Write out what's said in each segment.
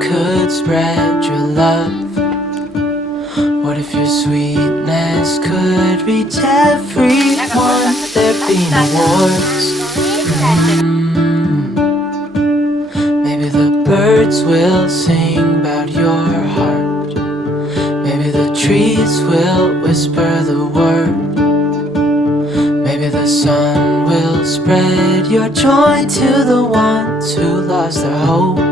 could spread your love? What if your sweetness could reach everyone? There'd be no wars. Maybe the birds will sing about your heart. Maybe the trees will whisper the word. Maybe the sun will spread your joy to the ones who lost their hope.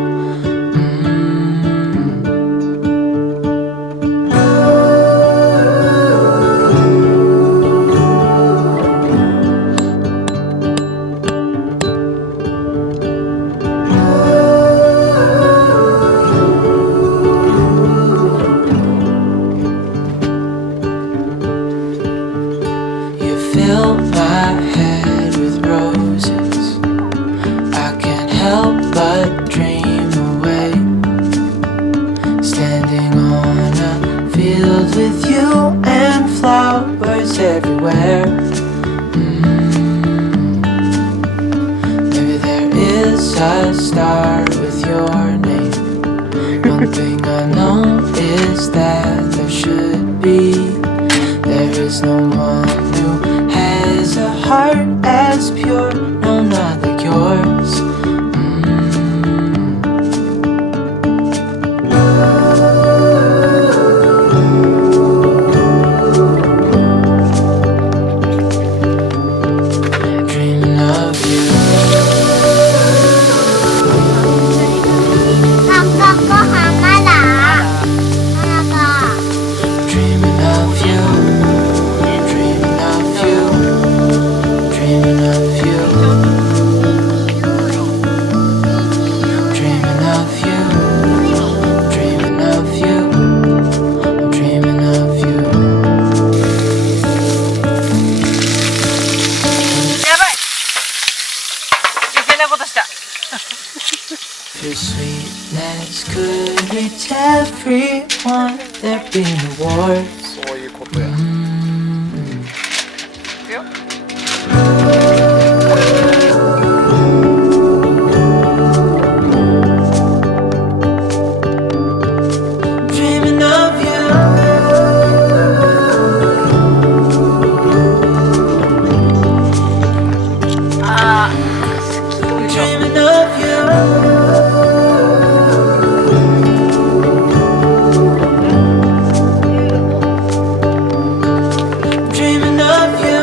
Fill my head with roses. I can't help but dream away. Standing on a field with you and flowers everywhere. Maybe there is a star with your name. One thing I know is that there should be. There is no one who has a heart as pure, no, not like yours. Dreaming of you. Dreaming of you. Dreaming of you. Dreaming of you. Dreaming of you. Dreaming of you. I'm dreaming of you. やばい。余計なことした。 Your sweetness could reach everyone. There'd be no wars. そういうことや。いくよ。 Dreaming of you. Dreaming of you. Dreaming of you.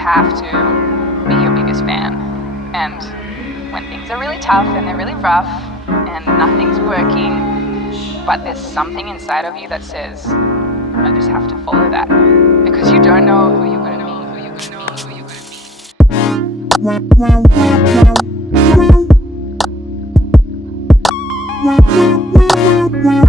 have to be your biggest fan. And when things are really tough and they're really rough and nothing's working, but there's something inside of you that says, I just have to follow that. Because you don't know who you're going to be, who you're going to be, who you're going to be.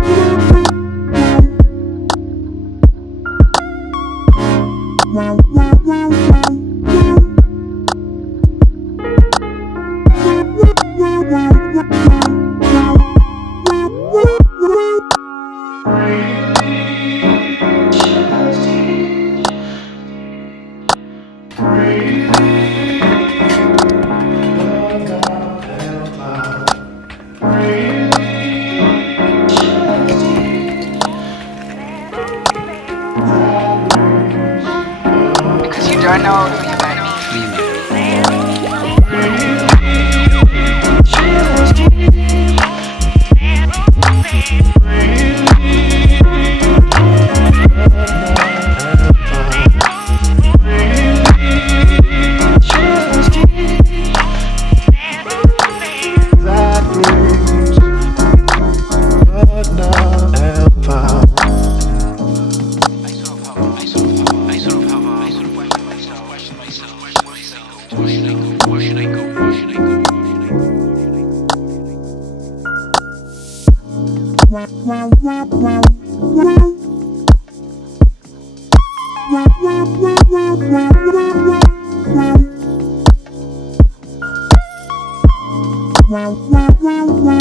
Wow.